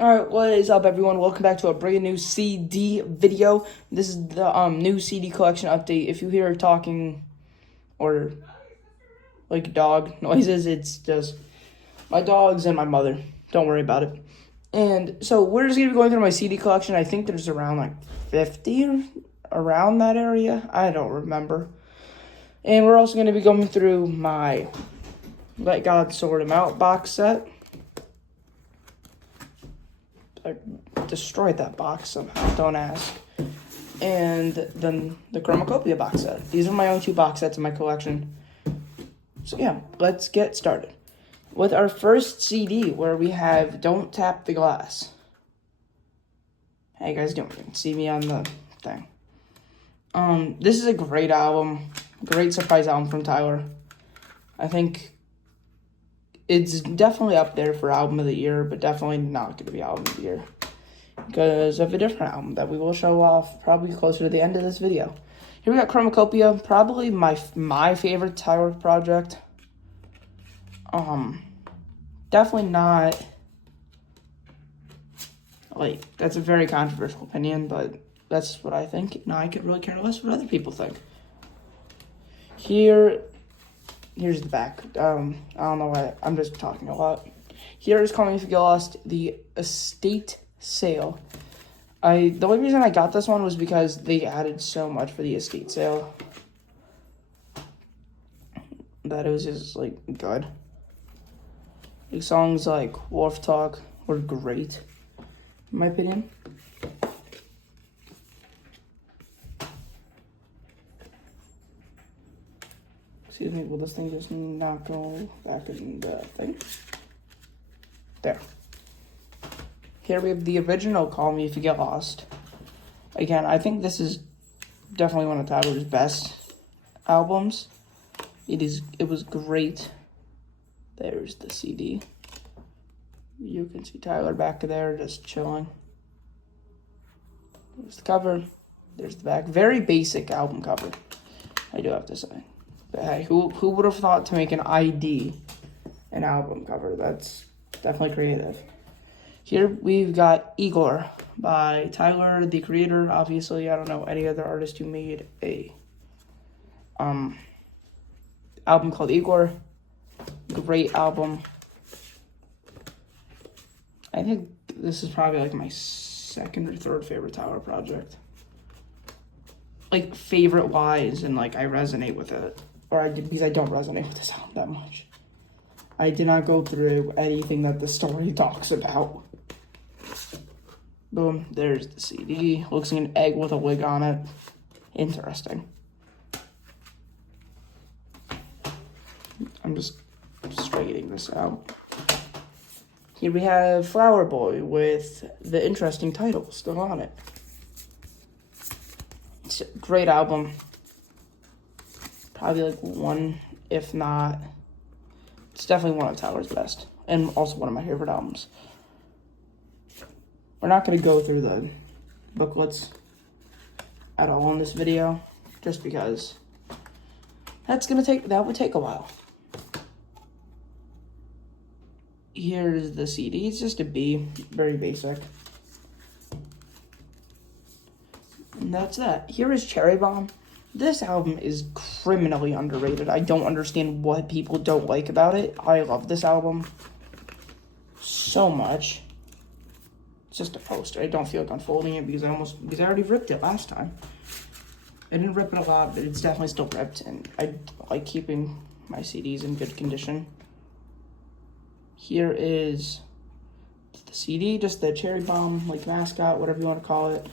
Alright, what is up everyone? Welcome back to a brand new CD video. This is the new CD collection update. If you hear talking or like dog noises, it's just my dogs and my mother. Don't worry about it. And so we're just gonna be going through my CD collection. I think there's around like 50 or around that area. I don't remember. And we're also gonna be going through my Let God Sort 'Em Out box set. I destroyed that box somehow, don't ask. And then the Chromacopia box set. These are my only two box sets in my collection. So yeah, let's get started with our first CD, where we have Don't Tap the Glass. How you guys doing? You can see me on the thing. This is a great album. Great surprise album from Tyler. I think it's definitely up there for album of the year, but definitely not going to be album of the year because of a different album that we will show off probably closer to the end of this video. Here we got Chromacopia, probably my favorite Tyler project. Definitely not, like, that's a very controversial opinion, but that's what I think. No, I could really care less what other people think. Here's the back. I don't know why I'm just talking a lot. Here is Call Me If You Get Lost, the estate sale. The only reason I got this one was because they added so much for the estate sale that it was just like good. Like songs like Wolf Talk were great, in my opinion. Excuse me, will this thing just not go back in the thing? There. Here we have the original Call Me If You Get Lost. Again, I think this is definitely one of Tyler's best albums. It was great. There's the CD. You can see Tyler back there just chilling. There's the cover. There's the back. Very basic album cover, I do have to say. But hey, who would have thought to make an ID an album cover? That's definitely creative. Here we've got Igor by Tyler, the Creator. Obviously, I don't know any other artist who made a album called Igor. Great album. I think this is probably like my second or third favorite Tyler project. Like favorite wise, and like I resonate with it. Because I don't resonate with this album that much. I did not go through anything that the story talks about. Boom, there's the CD. Looks like an egg with a wig on it. Interesting. I'm just straightening this out. Here we have Flower Boy with the interesting title still on it. It's a great album. Probably like one, if not, it's definitely one of Tyler's best, and also one of my favorite albums. We're not going to go through the booklets at all in this video, just because that would take a while. Here's the CD. It's just a B, very basic. And that's that. Here is Cherry Bomb. This album is criminally underrated. I don't understand what people don't like about it. I love this album so much. It's just a poster. I don't feel like unfolding it because I already ripped it last time. I didn't rip it a lot, but it's definitely still ripped, and I like keeping my CDs in good condition. Here is the CD, just the Cherry Bomb, like mascot, whatever you want to call it.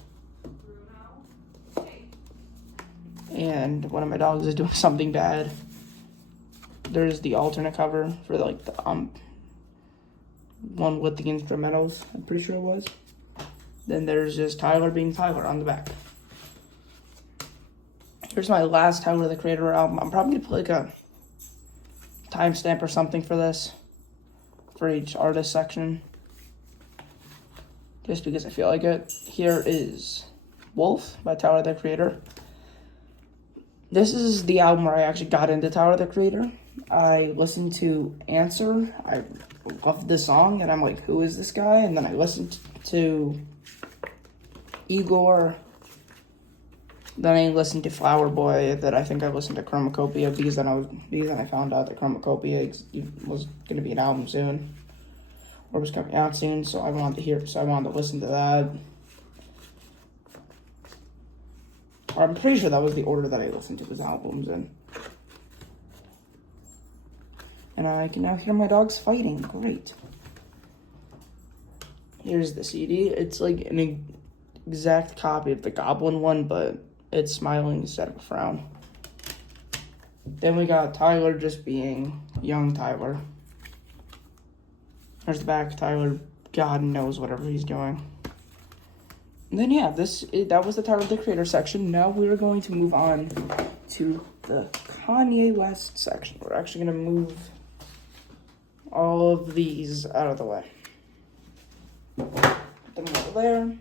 And one of my dogs is doing something bad. There's the alternate cover for like the one with the instrumentals, I'm pretty sure it was. Then there's just Tyler being Tyler on the back. Here's my last Tyler, the Creator album. I'm probably gonna put like a timestamp or something for this, for each artist section, just because I feel like it. Here is Wolf by Tyler, the Creator. This is the album where I actually got into Tyler, the Creator. I listened to Answer. I loved the song, and I'm like, who is this guy? And then I listened to Igor. Then I listened to Flower Boy. That I think I listened to Chromacopia because then I found out that Chromacopia was going to be an album soon, or was coming out soon. So I wanted to listen to that. Or I'm pretty sure that was the order that I listened to his albums in. And I can now hear my dogs fighting. Great. Here's the CD. It's like an exact copy of the Goblin one, but it's smiling instead of a frown. Then we got Tyler just being young Tyler. There's the back. Tyler, God knows whatever he's doing. And then yeah, that was the Tyler the Creator section. Now we're going to move on to the Kanye West section. We're actually going to move all of these out of the way. Put them over there.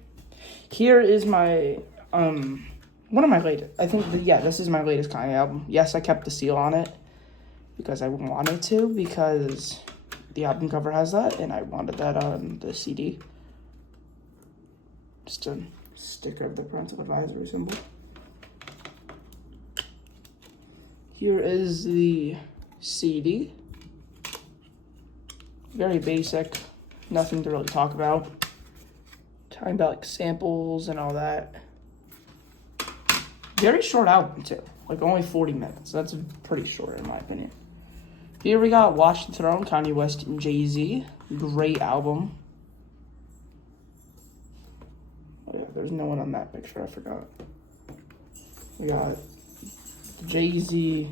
Here is my one of my latest. I think this is my latest Kanye album. Yes, I kept the seal on it because I wanted to, because the album cover has that, and I wanted that on the CD. Just a sticker of the parental advisory symbol. Here is the CD. Very basic, nothing to really talk about. Talking about like samples and all that. Very short album too, like only 40 minutes. That's pretty short in my opinion. Here we got Watch the Throne, Kanye West and Jay-Z. Great album. Oh yeah, there's no one on that picture, I forgot. We got Jay-Z,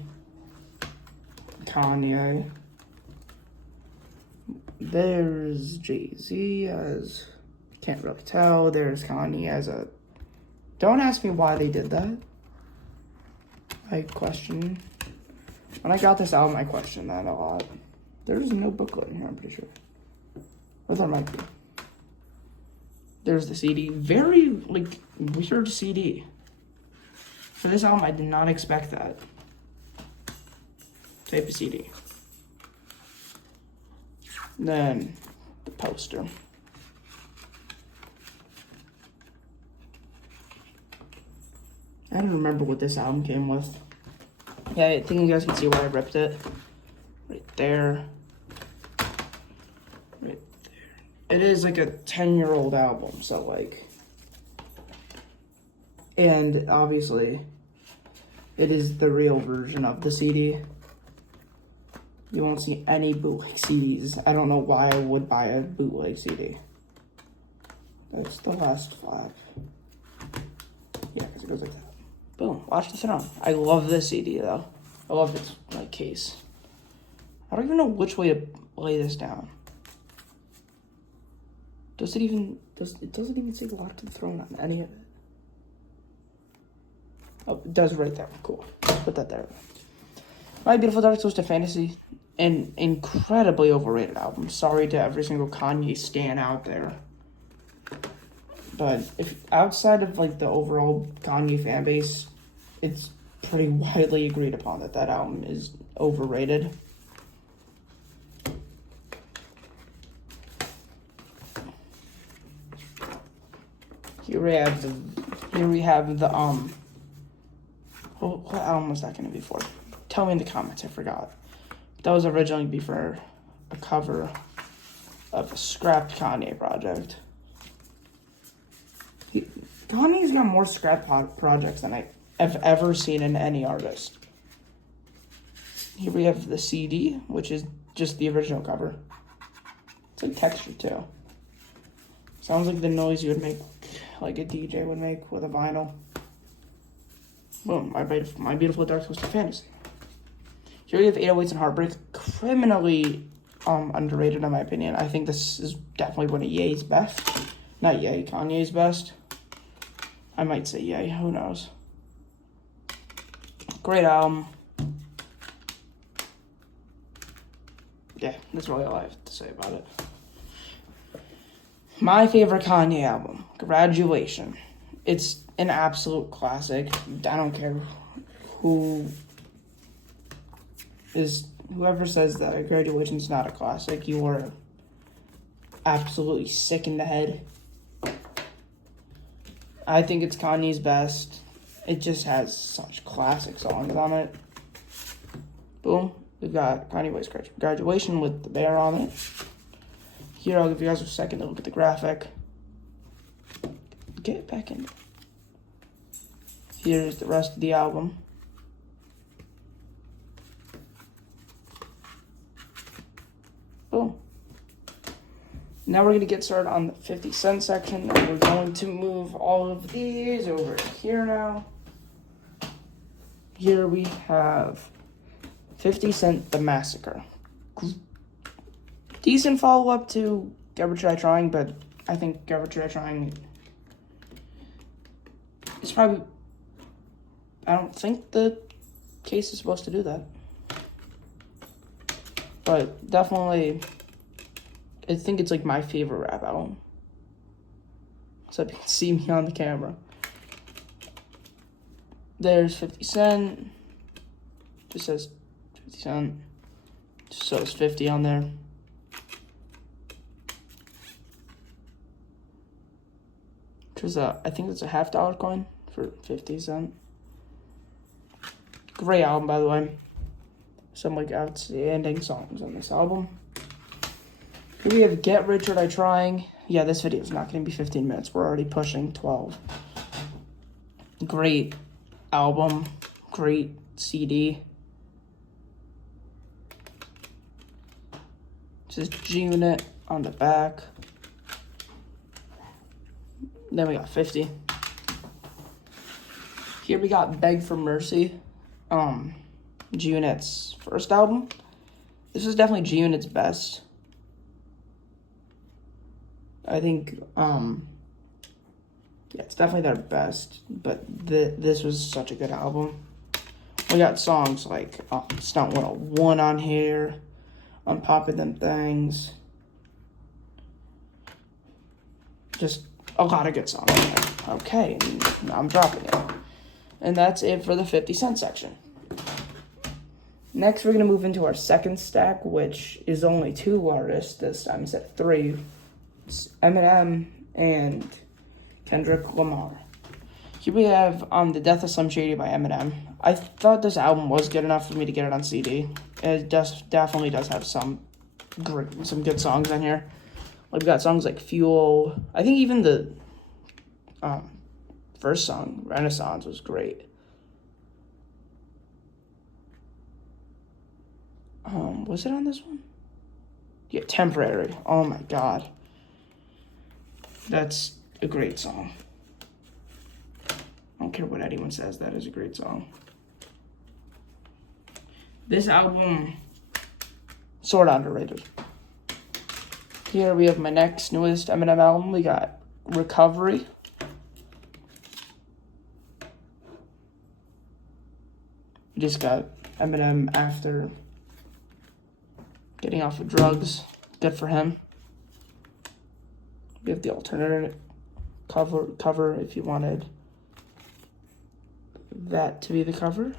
Kanye. There's Jay-Z as, can't really tell. There's Kanye as a, don't ask me why they did that. I question, when I got this album, I questioned that a lot. There's no booklet in here, I'm pretty sure. Or there might be. There's the CD. Very, like, weird CD. For this album, I did not expect that type of CD. Then, the poster. I don't remember what this album came with. Yeah, I think you guys can see where I ripped it. Right there. Right there. It is like a 10-year-old album, so like... And obviously, it is the real version of the CD. You won't see any bootleg CDs. I don't know why I would buy a bootleg CD. That's the last flap. Yeah, because it goes like that. Boom, Watch the Throne. I love this CD though. I love its like case. I don't even know which way to lay this down. It doesn't even say Watch the Throne on any of it. Oh, it does right there. Cool. Put that there. My Beautiful Dark Twisted Fantasy. An incredibly overrated album. Sorry to every single Kanye stan out there. But if outside of like the overall Kanye fan base, it's pretty widely agreed upon that that album is overrated. Here we have the what album was that going to be for? Tell me in the comments. I forgot. That was originally be for a cover of a scrapped Kanye project. Kanye's got more scrap projects than I've ever seen in any artist. Here we have the CD, which is just the original cover. It's like texture too. Sounds like the noise you would make, like a DJ would make with a vinyl. Boom, My Beautiful Dark Twisted Fantasy. Here we have 808s and Heartbreak. Criminally underrated in my opinion. I think this is definitely one of Ye's best. Not Ye, Kanye's best. I might say Ye, who knows. Great album. Yeah, that's really all I have to say about it. My favorite Kanye album, Graduation. It's an absolute classic. I don't care whoever says that Graduation's not a classic, you are absolutely sick in the head. I think it's Kanye's best. It just has such classic songs on it. Boom. We've got Kanye West Graduation with the bear on it. Here, I'll give you guys a second to look at the graphic. Get back in. Here's the rest of the album. Boom. Now we're going to get started on the 50 Cent section, and we're going to move all of these over here now. Here we have 50 Cent, The Massacre. Decent follow-up to Get Rich or Die Trying, but I think Get Rich or Die Trying is probably... I don't think the case is supposed to do that. But definitely... I think it's like my favorite rap album. So you can see me on the camera. There's 50 Cent. Just says 50 Cent. Just says 50 on there. Which is I think it's a $50 coin for 50 Cent. Great album, by the way. Some like outstanding songs on this album. Here we have Get Rich or Die Trying. Yeah, this video is not going to be 15 minutes. We're already pushing 12. Great album. Great CD. This is G-Unit on the back. Then we got 50. Here we got Beg for Mercy. G-Unit's first album. This is definitely G-Unit's best. I think, yeah, it's definitely their best, but this was such a good album. We got songs like Stunt 101 on here, I'm Popping Them Things. Just a lot of good songs on there. Okay, now I'm dropping it. And that's it for the 50 Cent section. Next, we're going to move into our second stack, which is only 2 artists. This time instead of 3. It's Eminem and Kendrick Lamar. Here we have The Death of Slim Shady by Eminem. I thought this album was good enough for me to get it on CD. It definitely does have some good songs on here. We've got songs like Fuel. I think even the first song, Renaissance, was great. Was it on this one? Yeah, Temporary. Oh my god. That's a great song. I don't care what anyone says, that is a great song. This album, sort of underrated. Here we have my next newest Eminem album. We got Recovery. We just got Eminem after getting off of drugs. Good for him. We have the alternative cover if you wanted that to be the cover.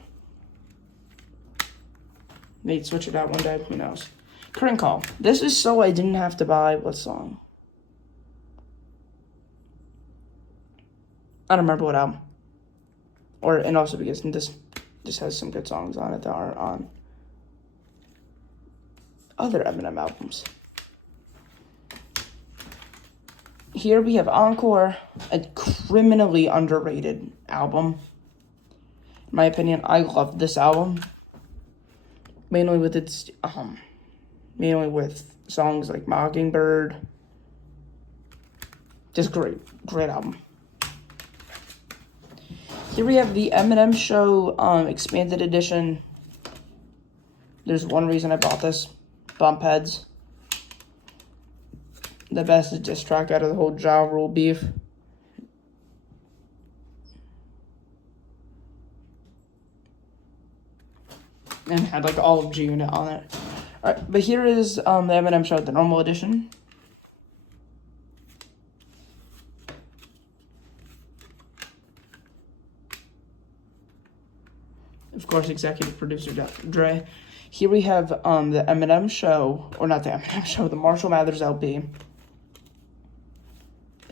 Maybe switch it out one day, who knows. Current Call. This is so I didn't have to buy what song? I don't remember what album. And also because this has some good songs on it that aren't on other Eminem albums. Here we have Encore, a criminally underrated album. In my opinion, I love this album. Mainly with songs like Mockingbird. Just great album. Here we have the Eminem Show expanded edition. There's one reason I bought this. Bump Heads. The best diss track out of the whole Ja Rule beef. And had like all of G-Unit on it. Alright, but here is the Eminem Show, the normal edition. Of course, executive producer Dr. Dre. Here we have the Eminem Show, or not the Eminem Show, the Marshall Mathers LP.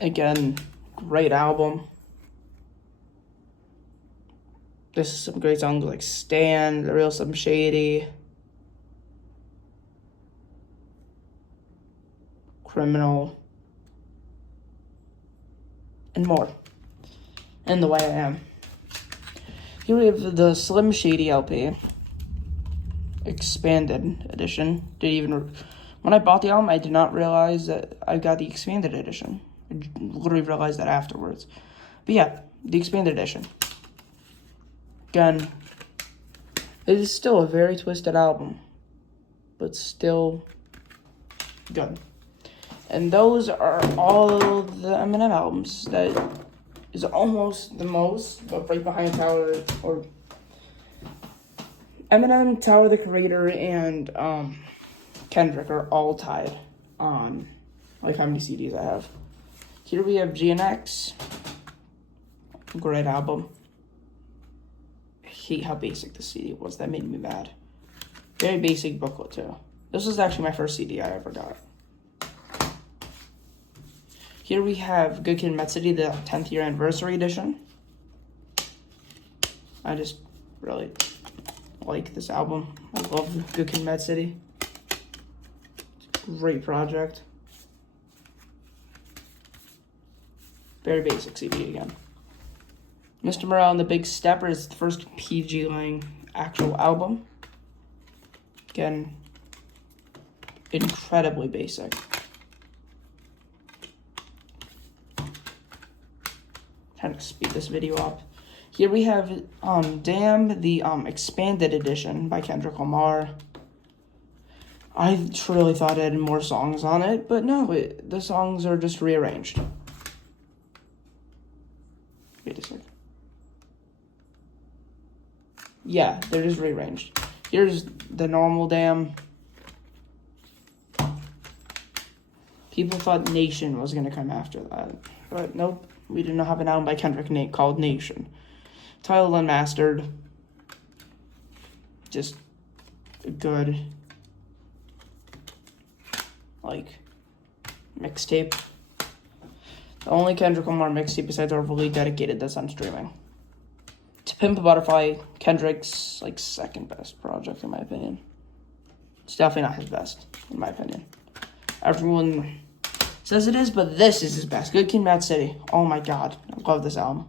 Again, great album. This is some great songs like Stan, The Real Slim Shady, Criminal, and more. And The Way I Am. Here we have the Slim Shady LP, expanded edition. When I bought the album, I did not realize that I got the expanded edition. I literally realized that afterwards. But yeah, the expanded edition. Again, it is still a very twisted album, but still good. And those are all the Eminem albums. That is almost the most, but right behind Tyler, or Eminem, Tyler the Creator, and Kendrick are all tied on like how many CDs I have. Here we have GNX. Great album. I hate how basic the CD was. That made me mad. Very basic booklet too. This was actually my first CD I ever got. Here we have Good Kid, Mad City, the 10th year anniversary edition. I just really like this album. I love Good Kid, Mad City. It's a great project. Very basic CD again. Mr. Morale and the Big Stepper is the first PG Lang actual album. Again, incredibly basic. Trying to speed this video up. Here we have Damn, the expanded edition by Kendrick Lamar. I truly thought it had more songs on it, but no, the songs are just rearranged. Wait a second. Yeah, they're just rearranged. Here's the normal Damn. People thought Nation was going to come after that, but nope. We did not have an album by Kendrick called Nation. Titled Unmastered. Just good, like, mixtape. The only Kendrick Lamar mixtape besides Overly Dedicated that's on streaming. To Pimp a Butterfly, Kendrick's, like, second best project in my opinion. It's definitely not his best, in my opinion. Everyone says it is, but this is his best. Good Kid, Mad City. Oh my god. I love this album.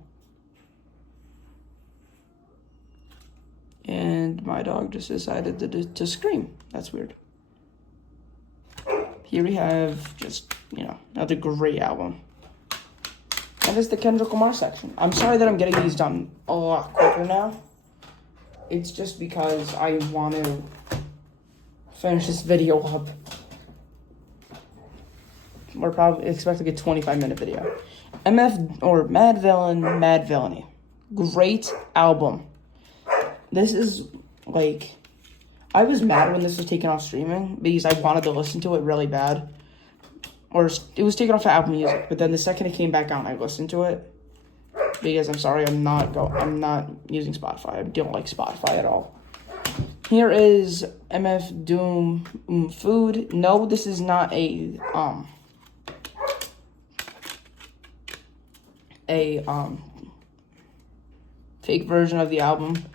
And my dog just decided to scream. That's weird. Here we have just, another great album. That is the Kendrick Lamar section. I'm sorry that I'm getting these done a lot quicker now. It's just because I want to finish this video up. We're probably expecting a 25-minute video. MF, or Mad Villainy. Great album. This is, like, I was mad when this was taken off streaming because I wanted to listen to it really bad. Or it was taken off of Apple Music, but then the second it came back on, I listened to it. Because I'm sorry, I'm not using Spotify. I don't like Spotify at all. Here is MF Doom Food. No, this is not a fake version of the album.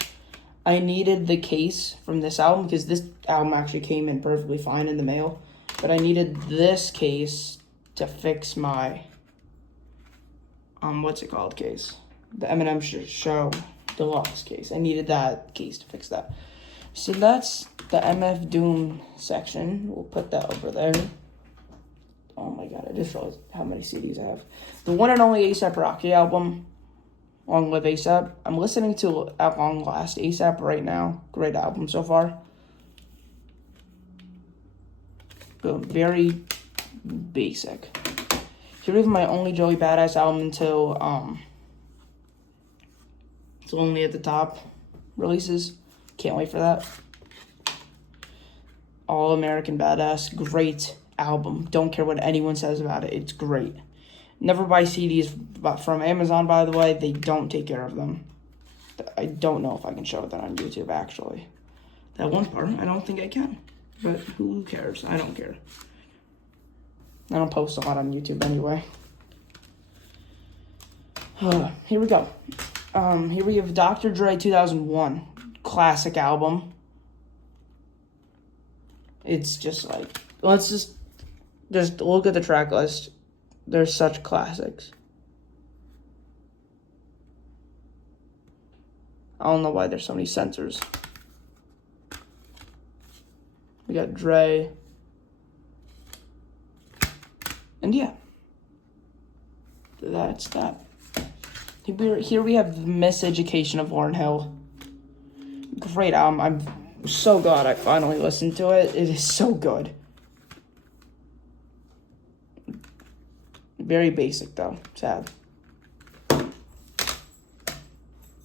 I needed the case from this album because this album actually came in perfectly fine in the mail, but I needed this case to fix my what's it called case, the Eminem Show Deluxe case. I needed that case to fix that. So that's the MF Doom section. We'll put that over there. Oh my god, I just realized how many CDs I have. The one and only A$AP Rocky album, Long Live A$AP. I'm listening to At Long Last A$AP right now. Great album so far. But very basic. Here we have my only Joey Badass album until it's Lonely at the Top releases. Can't wait for that. All American Badass, great album. Don't care what anyone says about it. It's great. Never buy CDs from Amazon, by the way. They don't take care of them. I don't know if I can show that on YouTube, actually. That one part, I don't think I can. But who cares? I don't care. I don't post a lot on YouTube anyway. Here we go. Here we have Dr. Dre 2001, classic album. It's just like, let's just look at the track list. There's such classics. I don't know why there's so many censors. We got Dre. And yeah, that's that. Here we have Miseducation of Lauryn Hill. Great album. I'm so glad I finally listened to it. It is so good. Very basic though. Sad.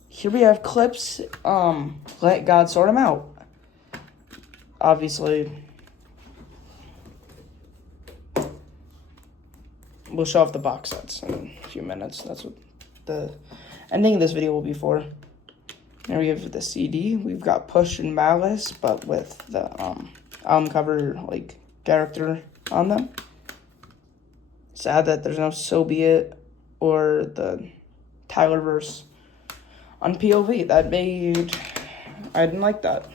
Here we have Clipse. Let God Sort 'Em Out. Obviously, we'll show off the box sets in a few minutes. That's what the ending of this video will be for. There we have the CD. We've got Push and Malice, but with the album cover like character on them. Sad that there's no So Be It or the Tyler verse on POV. I didn't like that.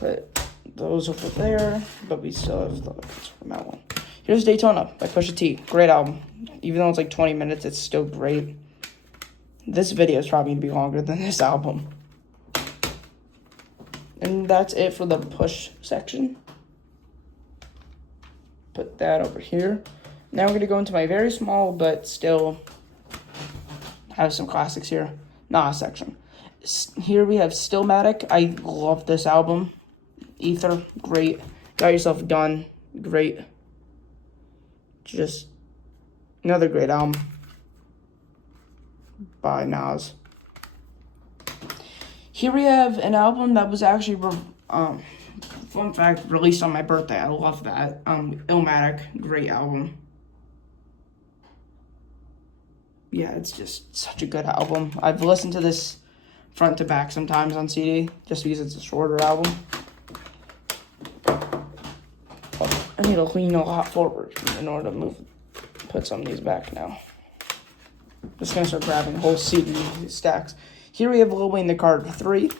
But those over there, but we still have the from that one. Here's Daytona by Pusha T. Great album. Even though it's like 20 minutes, it's still great. This video is probably going to be longer than this album. And that's it for the Push section. Put that over here. Now we're going to go into my very small, but still have some classics here. Nas section. Here we have Stillmatic. I love this album. Ether, great. Got Yourself Done, great. Just another great album by Nas. Here we have an album that was actually, fun fact, released on my birthday. I love that. Illmatic, great album. Yeah, it's just such a good album. I've listened to this front to back sometimes on CD, just because it's a shorter album. I need to lean a lot forward in order to put some of these back now. Just gonna start grabbing whole CD stacks. Here we have Lil Wayne the Carter 3.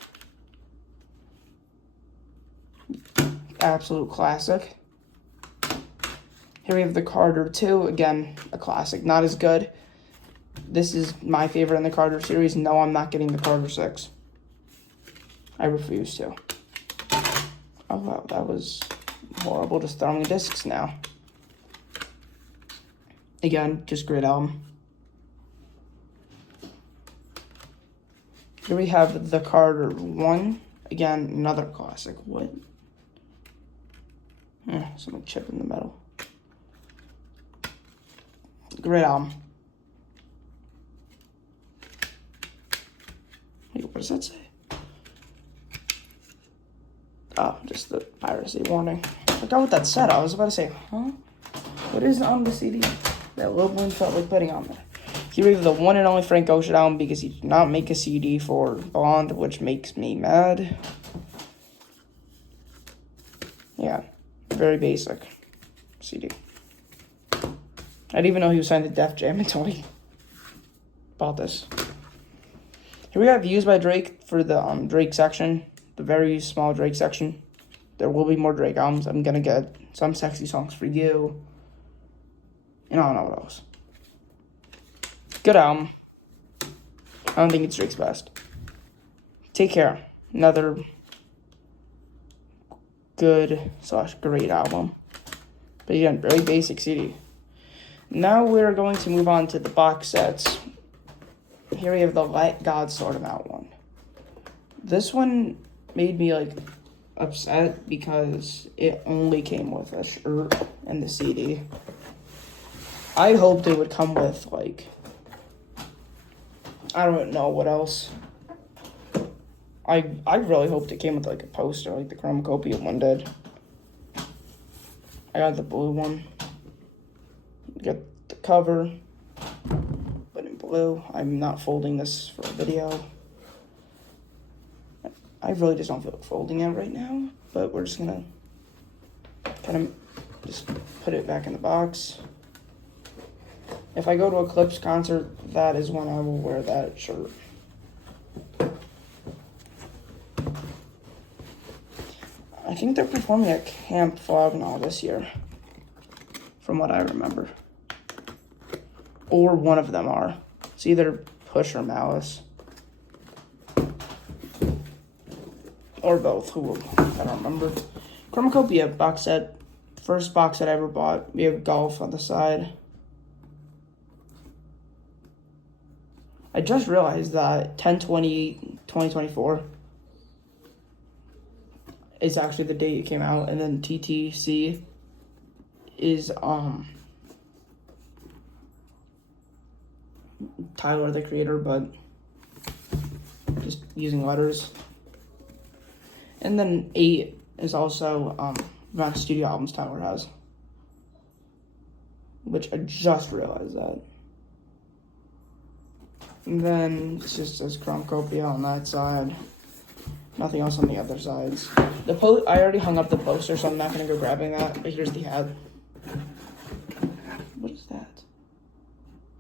Absolute classic. Here we have the Carter 2. Again, a classic. Not as good. This is my favorite in the Carter series. No, I'm not getting the Carter 6. I refuse to. Oh, wow, that was horrible. Just throwing discs now. Again, just great album. Here we have the Carter 1. Again, another classic. What? Some chip in the middle. Great album. Wait, what does that say? Oh, just the piracy warning. I forgot what that said. I was about to say, huh? What is on the CD that Lil Wayne felt like putting on there? Here we have the one and only Frank Ocean album because he did not make a CD for Blonde, which makes me mad. Yeah, very basic CD. I didn't even know he was signed to Def Jam until I bought this. Here we have Views by Drake for the Drake section, the very small Drake section. There will be more Drake albums. I'm gonna get some Sexy Songs for You, and I don't know what else. Good album. I don't think it's Drake's best. Take Care. Another good / great album. But again, very basic CD. Now we're going to move on to the box sets. Here we have the Let God Sort 'Em Out one. This one made me upset because it only came with a shirt and the CD. I hoped it would come with I don't know what else. I really hoped it came with a poster like the Chromacopia one did. I got the blue one. Got the cover, but in blue. I'm not folding this for a video. I really just don't feel like folding it right now, but we're just gonna kind of just put it back in the box. If I go to a Clips concert, that is when I will wear that shirt. I think they're performing at Camp Flog Gnaw this year, from what I remember. Or one of them are. It's either Push or Malice. Or both. I don't remember. Chromacopia box set. First box set I ever bought. We have Golf on the side. I just realized that 10/20/2024 is actually the date it came out, and then TTC is Tyler the Creator, but just using letters. And then 8 is also amount of studio albums Tyler has, which I just realized that. And then it's just says Chromacopia on that side. Nothing else on the other sides. I already hung up the poster, so I'm not gonna go grabbing that. But here's the ad. What is that?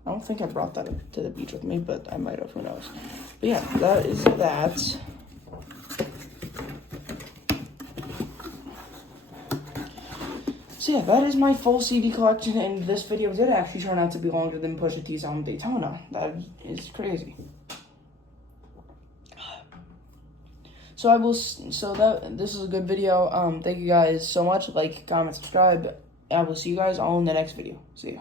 I don't think I brought that to the beach with me, but I might have. Who knows? But yeah, that is that. So yeah, that is my full CD collection, and this video did actually turn out to be longer than Pusha T's album Daytona. That is crazy. This is a good video. Thank you guys so much. Like, comment, subscribe. I will see you guys all in the next video. See ya.